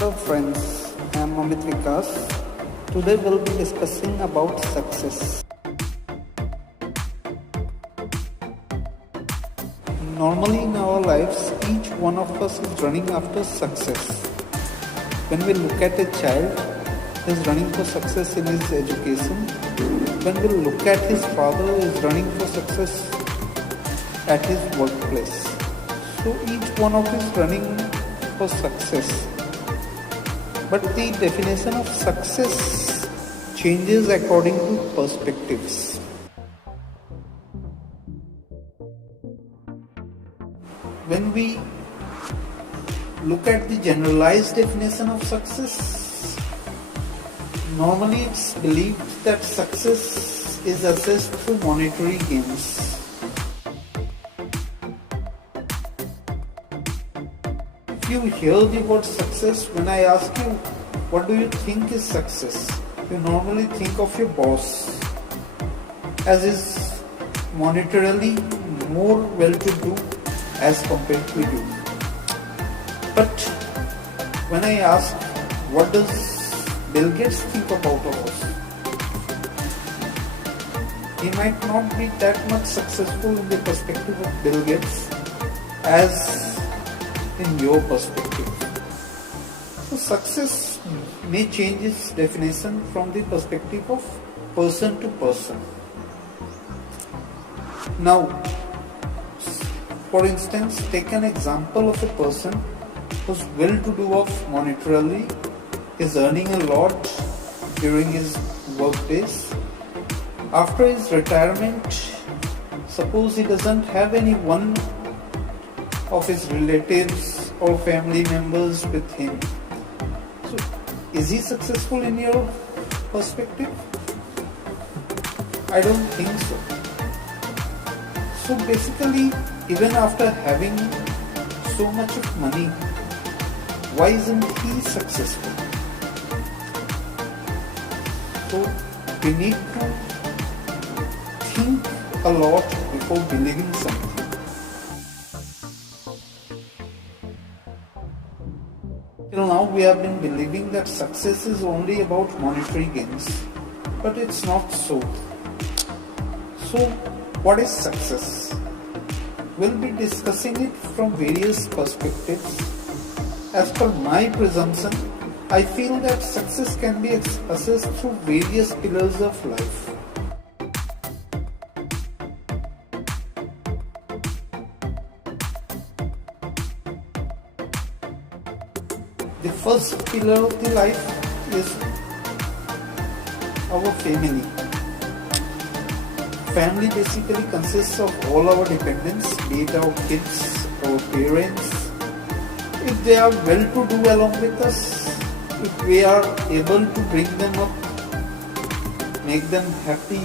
Hello friends, I am Amit Vikas. Today we'll be discussing about success. Normally in our lives, each one of us is running after success. When we look at a child, he is running for success in his education. When we look at his father, he is running for success at his workplace. So each one of us is running for success. But the definition of success changes according to perspectives. When we look at the generalized definition of success, normally it's believed that success is assessed through monetary gains. If you hear the word success, when I ask you, what do you think is success? You normally think of your boss as is monetarily more well-to-do as compared to you. But when I ask, what does Bill Gates think about us? He might not be that much successful in the perspective of Bill Gates as in your perspective. So success may change its definition from the perspective of person to person. Now, for instance, take an example of a person who's well-to-do off monetarily, is earning a lot during his work days. After his retirement, suppose he doesn't have any one of his relatives or family members with him. So, is he successful in your perspective? I don't think so. So basically, even after having so much of money, why isn't he successful? So we need to think a lot before believing something. Till now we have been believing that success is only about monetary gains, but it's not so. So what is success? We'll be discussing it from various perspectives. As per my presumption, I feel that success can be assessed through various pillars of life. The first pillar of the life is our family. Family basically consists of all our dependents, be it our kids, our parents. If they are well-to-do along with us, if we are able to bring them up, make them happy,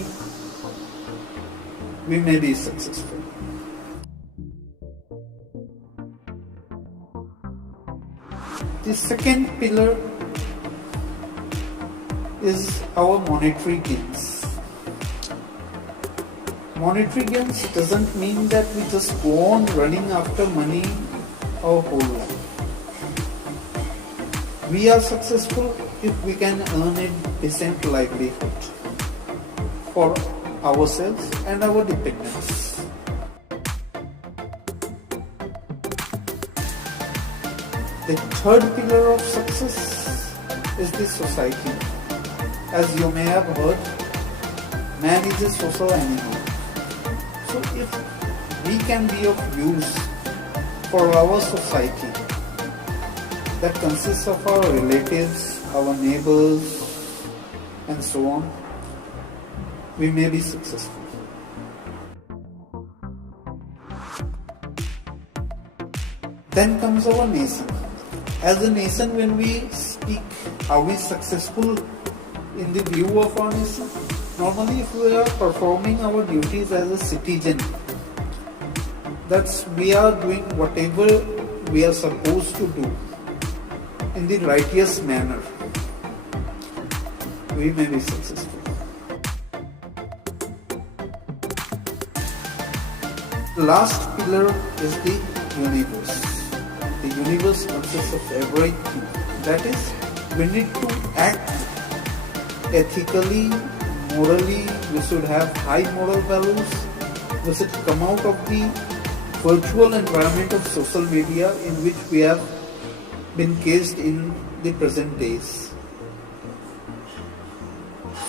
we may be successful. The second pillar is our monetary gains. Monetary gains doesn't mean that we just go on running after money our whole life. We are successful if we can earn a decent livelihood for ourselves and our dependents. The third pillar of success is the society. As you may have heard, man is a social animal. So if we can be of use for our society that consists of our relatives, our neighbors, and so on, we may be successful. Then comes our nation. As a nation, when we speak, are we successful in the view of our nation? Normally, if we are performing our duties as a citizen, that's we are doing whatever we are supposed to do in the righteous manner, we may be successful. The last pillar is the universe. The universe consists of everything. That is, we need to act ethically, morally, we should have high moral values, we should come out of the virtual environment of social media in which we have been caged in the present days.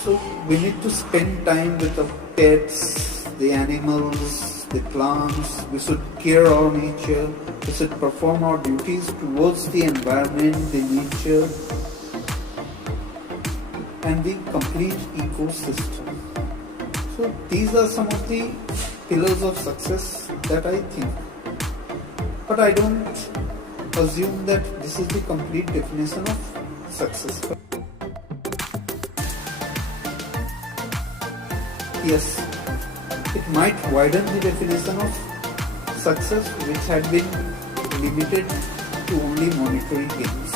So we need to spend time with the pets, the animals, the plants, we should care our nature, we should perform our duties towards the environment, the nature, and the complete ecosystem. So these are some of the pillars of success that I think. But I don't assume that this is the complete definition of success. Yes, it might widen the definition of success which had been limited to only monetary gains.